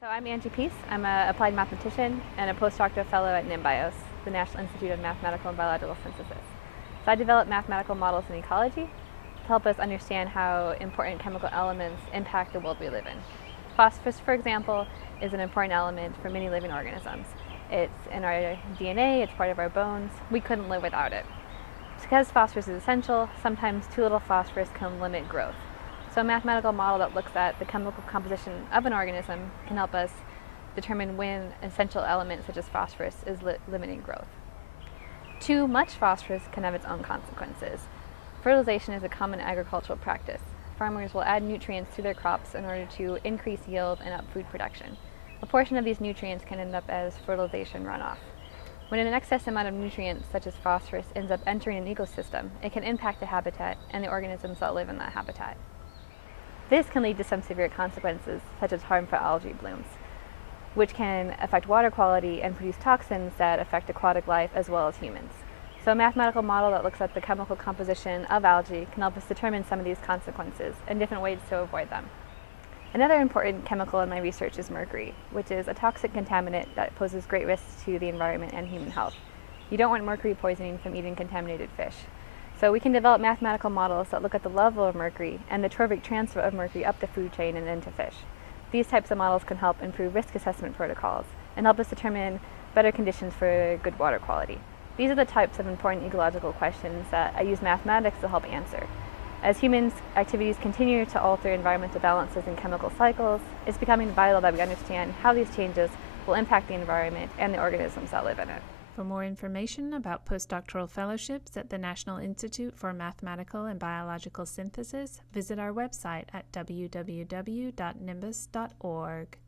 So I'm Angie Peace. I'm an applied mathematician and a postdoctoral fellow at NIMBioS, the National Institute of Mathematical and Biological Synthesis. So I develop mathematical models in ecology to help us understand how important chemical elements impact the world we live in. Phosphorus, for example, is an important element for many living organisms. It's in our DNA, it's part of our bones. We couldn't live without it. Because phosphorus is essential, sometimes too little phosphorus can limit growth. So a mathematical model that looks at the chemical composition of an organism can help us determine when essential elements such as phosphorus is limiting growth. Too much phosphorus can have its own consequences. Fertilization is a common agricultural practice. Farmers will add nutrients to their crops in order to increase yield and up food production. A portion of these nutrients can end up as fertilization runoff. When an excess amount of nutrients, such as phosphorus, ends up entering an ecosystem, it can impact the habitat and the organisms that live in that habitat. This can lead to some severe consequences, such as harmful algae blooms, which can affect water quality and produce toxins that affect aquatic life as well as humans. So a mathematical model that looks at the chemical composition of algae can help us determine some of these consequences and different ways to avoid them. Another important chemical in my research is mercury, which is a toxic contaminant that poses great risks to the environment and human health. You don't want mercury poisoning from eating contaminated fish. So we can develop mathematical models that look at the level of mercury and the trophic transfer of mercury up the food chain and into fish. These types of models can help improve risk assessment protocols and help us determine better conditions for good water quality. These are the types of important ecological questions that I use mathematics to help answer. As humans' activities continue to alter environmental balances and chemical cycles, it's becoming vital that we understand how these changes will impact the environment and the organisms that live in it. For more information about postdoctoral fellowships at the National Institute for Mathematical and Biological Synthesis, visit our website at www.nimbus.org.